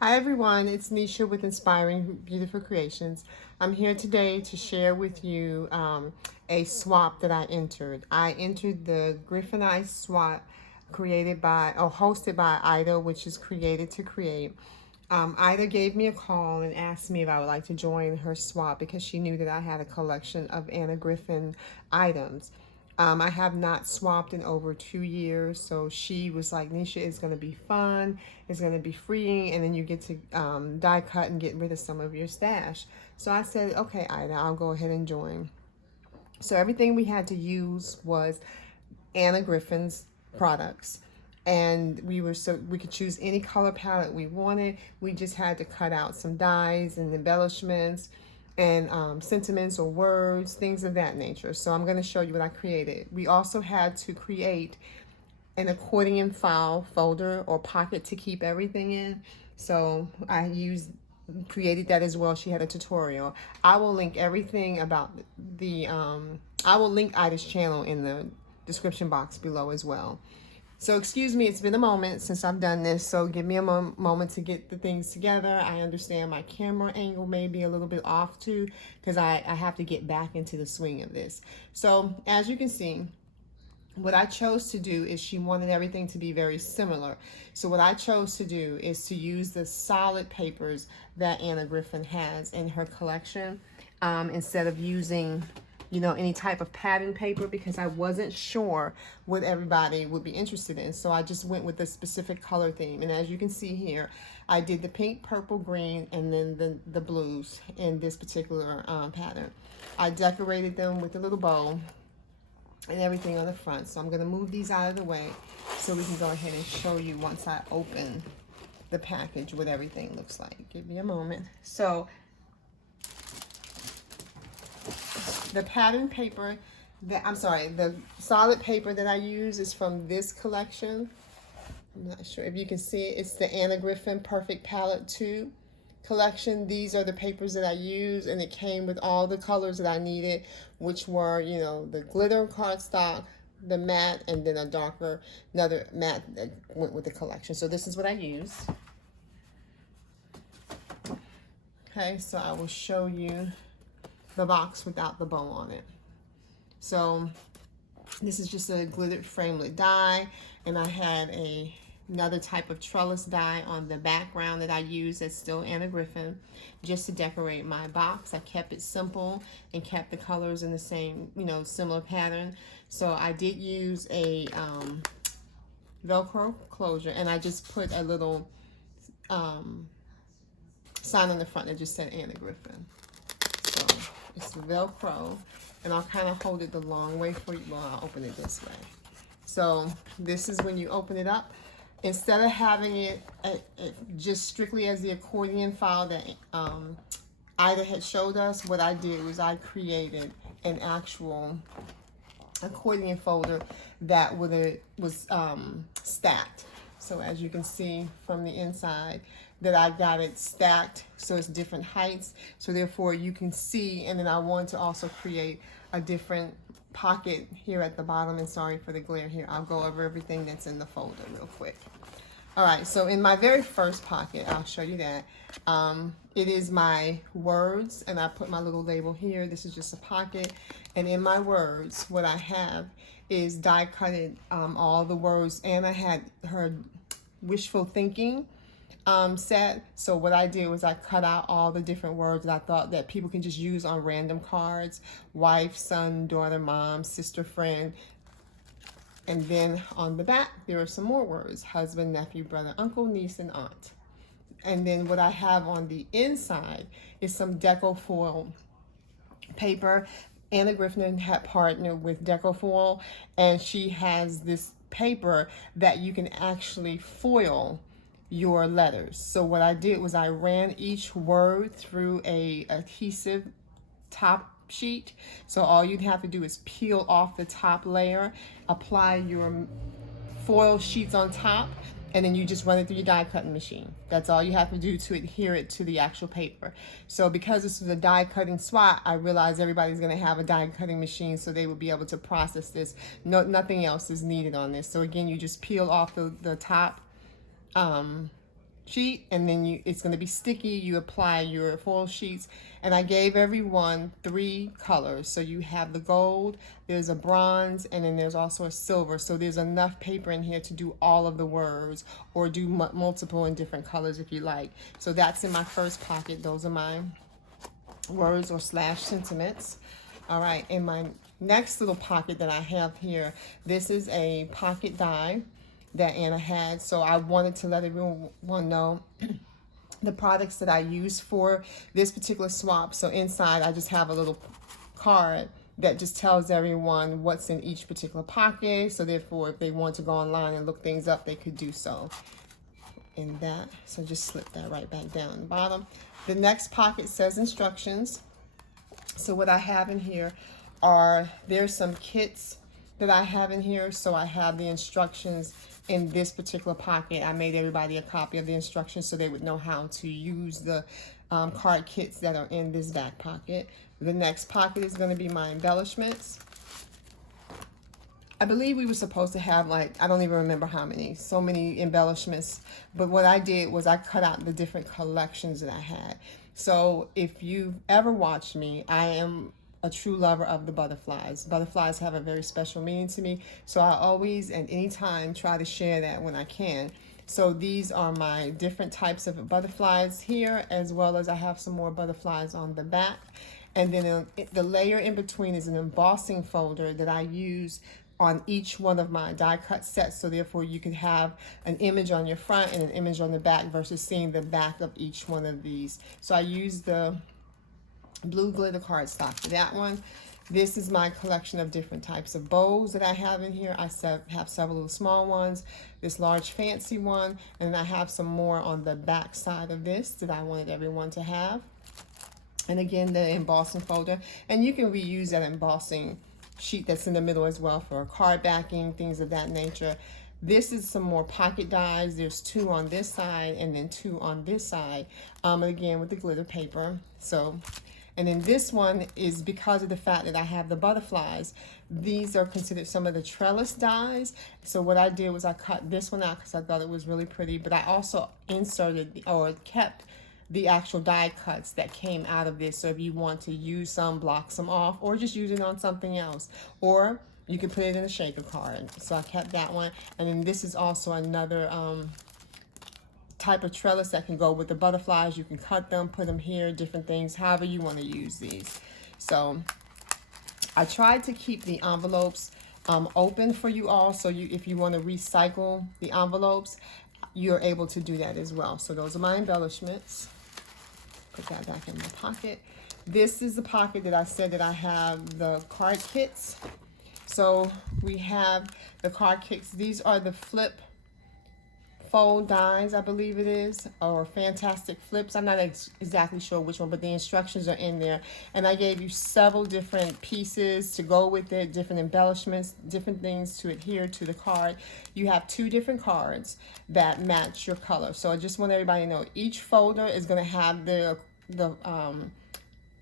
Hi everyone, it's Nisha with Inspiring Beautiful Creations. I'm here today to share with you a swap that I entered. I entered the Griffinite swap created by, or hosted by Ida, which is Created to Create. Ida gave me a call and asked me if I would like to join her swap because she knew that I had a collection of Anna Griffin items. I have not swapped in over 2 years, so she was like, Nisha, it's going to be fun, it's going to be freeing, and then you get to die cut and get rid of some of your stash. So I said, okay, Ida, I'll go ahead and join. So everything we had to use was Anna Griffin's products. And we could choose any color palette we wanted. We just had to cut out some dies and embellishments and sentiments or words, things of that nature. So I'm going to show you what I created. We also had to create an accordion file folder or pocket to keep everything in. So created that as well. She had a tutorial. I will link everything about I will link Ida's channel in the description box below as well. So excuse me, it's been a moment since I've done this, so give me a moment to get the things together. I understand my camera angle may be a little bit off too, because I have to get back into the swing of this. So as you can see, what I chose to do is she wanted everything to be very similar. So what I chose to do is to use the solid papers that Anna Griffin has in her collection instead of using any type of pattern paper, because I wasn't sure what everybody would be interested in. So I just went with a specific color theme. And as you can see here, I did the pink, purple, green, and then the blues in this particular pattern. I decorated them with a little bow and everything on the front. So I'm going to move these out of the way so we can go ahead and show you once I open the package what everything looks like. Give me a moment. So the pattern paper the solid paper that I use is from this collection. I'm not sure if you can see it. It's the Anna Griffin Perfect Palette 2 collection. These are the papers that I use, and it came with all the colors that I needed, which were, the glitter cardstock, the matte, and then another matte that went with the collection. So this is what I used. Okay, so I will show you the box without the bow on it. So this is just a glittered framelit die, and I had another type of trellis die on the background that I use that's still Anna Griffin, just to decorate my box. I kept it simple and kept the colors in the same, similar pattern. So I did use a Velcro closure, and I just put a little sign on the front that just said Anna Griffin. So it's the Velcro, and I'll kind of hold it the long way for you. Well, I'll open it this way. So this is when you open it up. Instead of having it just strictly as the accordion file that Ida had showed us, what I did was I created an actual accordion folder that was stacked. So as you can see from the inside, that I got it stacked so it's different heights, so therefore you can see. And then I want to also create a different pocket here at the bottom, and sorry for the glare here. I'll go over everything that's in the folder real quick. All right, so in my very first pocket, I'll show you that. It is my words, and I put my little label here. This is just a pocket, and in my words, what I have is die cutted all the words. Anna had her wishful thinking set. So what I did was I cut out all the different words that I thought that people can just use on random cards: wife, son, daughter, mom, sister, friend. And then on the back, there are some more words: husband, nephew, brother, uncle, niece, and aunt. And then what I have on the inside is some deco foil paper. Anna Griffin had partnered with Decofoil, and she has this paper that you can actually foil your letters. So what I did was I ran each word through a adhesive top sheet. So all you'd have to do is peel off the top layer, apply your foil sheets on top, and then you just run it through your die cutting machine. That's all you have to do to adhere it to the actual paper. So because this was a die cutting swap, I realized everybody's going to have a die cutting machine, so they would be able to process this. Nothing else is needed on this. So again, you just peel off the top sheet, and then it's going to be sticky. You apply your foil sheets, and I gave everyone 3 colors. So you have the gold, there's a bronze, and then there's also a silver. So there's enough paper in here to do all of the words, or do multiple in different colors if you like. So that's in my first pocket. Those are my words or slash sentiments. All right, in my next little pocket that I have here, this is a pocket die that Anna had. So I wanted to let everyone know the products that I use for this particular swap. So inside I just have a little card that just tells everyone what's in each particular pocket. So therefore, if they want to go online and look things up, they could do so in that. So just slip that right back down the bottom. The next pocket says instructions. So what I have in here there's some kits that I have in here. So I have the instructions in this particular pocket. I made everybody a copy of the instructions so they would know how to use the card kits that are in this back pocket. The next pocket is going to be my embellishments. I believe we were supposed to have, like, I don't even remember how many, so many embellishments. But what I did was I cut out the different collections that I had. So if you've ever watched me, I am a true lover of the butterflies. Butterflies have a very special meaning to me. So I always and anytime try to share that when I can. So these are my different types of butterflies here, as well as I have some more butterflies on the back. And then the layer in between is an embossing folder that I use on each one of my die cut sets, so therefore you can have an image on your front and an image on the back versus seeing the back of each one of these. So I use the blue glitter cardstock for that one. This is my collection of different types of bows that I have in here. I have several little small ones, this large fancy one, and I have some more on the back side of this that I wanted everyone to have. And again, the embossing folder, and you can reuse that embossing sheet that's in the middle as well for card backing, things of that nature. This is some more pocket dies. There's 2 on this side and then 2 on this side, again with the glitter paper. So, and then this one is because of the fact that I have the butterflies. These are considered some of the trellis dies. So what I did was I cut this one out because I thought it was really pretty, but I also inserted or kept the actual die cuts that came out of this. So if you want to use some, block some off, or just use it on something else, or you can put it in a shaker card. So I kept that one. And then this is also another type of trellis that can go with the butterflies. You can cut them, put them here, different things, however you want to use these. So I tried to keep the envelopes open for you all. So if you want to recycle the envelopes, you're able to do that as well. So those are my embellishments. Put that back in my pocket. This is the pocket that I said that I have the card kits. So we have the card kits. These are the flip fold dies, I believe it is, or fantastic flips. I'm not exactly sure which one, but the instructions are in there. And I gave you several different pieces to go with it, different embellishments, different things to adhere to the card. You have 2 different cards that match your color. So I just want everybody to know each folder is going to have the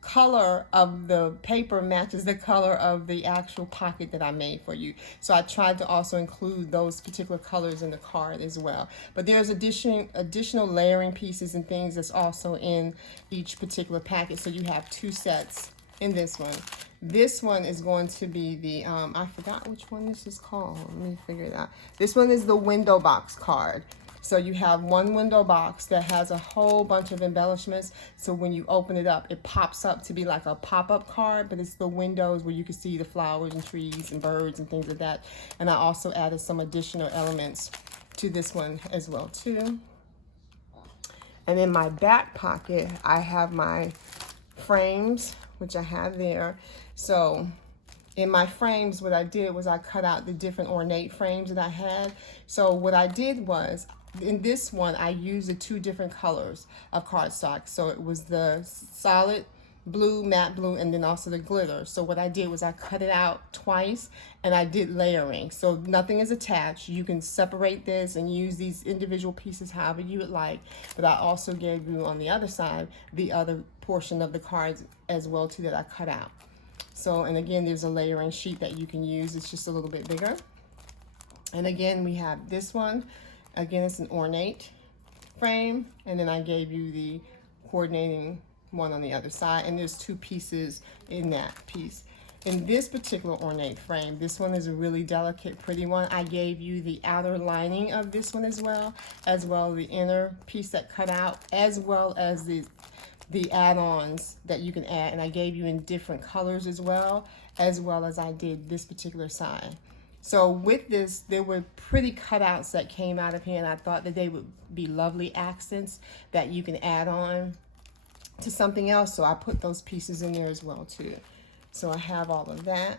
color of the paper matches the color of the actual pocket that I made for you. So I tried to also include those particular colors in the card as well. But there's additional layering pieces and things that's also in each particular packet. So you have 2 sets in this one. This one is going to be the, I forgot which one this is called. Let me figure it out. This one is the window box card. So you have one window box that has a whole bunch of embellishments. So when you open it up, it pops up to be like a pop-up card, but it's the windows where you can see the flowers and trees and birds and things like that. And I also added some additional elements to this one as well too. And in my back pocket, I have my frames, which I have there. So in my frames, what I did was I cut out the different ornate frames that I had. So what I did was, in this one, I used the 2 different colors of cardstock. So it was the solid blue, matte blue, and then also the glitter. So what I did was I cut it out twice and I did layering. So nothing is attached. You can separate this and use these individual pieces however you would like. But I also gave you on the other side the other portion of the cards as well too that I cut out. So, and again, there's a layering sheet that you can use. It's just a little bit bigger. And again, we have this one. Again, it's an ornate frame, and then I gave you the coordinating one on the other side, and there's 2 pieces in that piece. In this particular ornate frame, this one is a really delicate, pretty one. I gave you the outer lining of this one as well the inner piece that cut out, as well as the add-ons that you can add, and I gave you in different colors as well as I did this particular side. So with this, there were pretty cutouts that came out of here, and I thought that they would be lovely accents that you can add on to something else. So I put those pieces in there as well too. So I have all of that.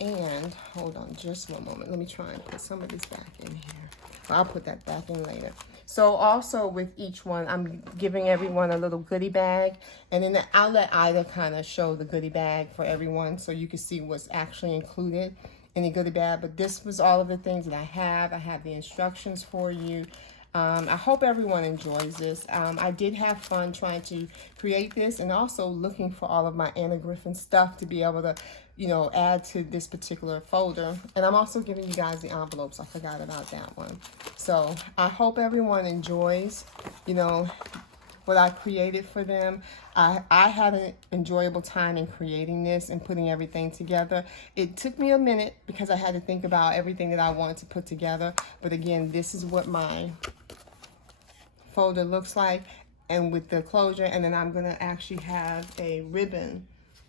And hold on just one moment. Let me try and put some of this back in here. I'll put that back in later. So also with each one, I'm giving everyone a little goodie bag. And then I'll let Ida kind of show the goodie bag for everyone so you can see what's actually included in the goodie bag. But this was all of the things that I have. I have the instructions for you. I hope everyone enjoys this. I did have fun trying to create this and also looking for all of my Anna Griffin stuff to be able to, you know, add to this particular folder. And I'm also giving you guys the envelopes. I forgot about that one. So I hope everyone enjoys, you know, what I created for them. I had an enjoyable time in creating this and putting everything together. It took me a minute because I had to think about everything that I wanted to put together. But again, this is what my folder looks like, and with the closure, and then I'm gonna actually have a ribbon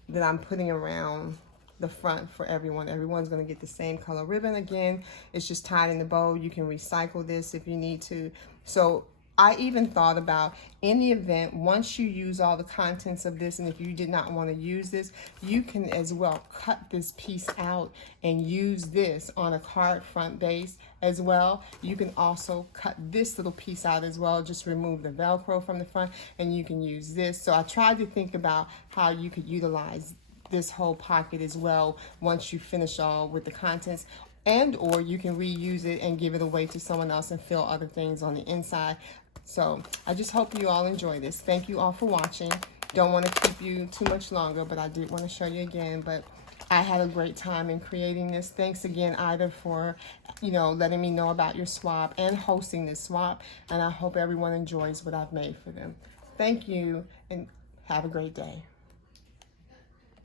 that I'm putting around the front for everyone. Everyone's gonna get the same color ribbon. Again, it's just tied in the bow. You can recycle this if you need to. So I even thought about, in the event, once you use all the contents of this, and if you did not want to use this, you can as well cut this piece out and use this on a card front base as well. You can also cut this little piece out as well, just remove the Velcro from the front, and you can use this. So I tried to think about how you could utilize this whole pocket as well once you finish all with the contents, and or you can reuse it and give it away to someone else and fill other things on the inside. So I just hope you all enjoy this. Thank you all for watching. Don't want to keep you too much longer, but I did want to show you again. But I had a great time in creating this. Thanks again, Ida, for, you know, letting me know about your swap and hosting this swap. And I hope everyone enjoys what I've made for them. Thank you, and have a great day.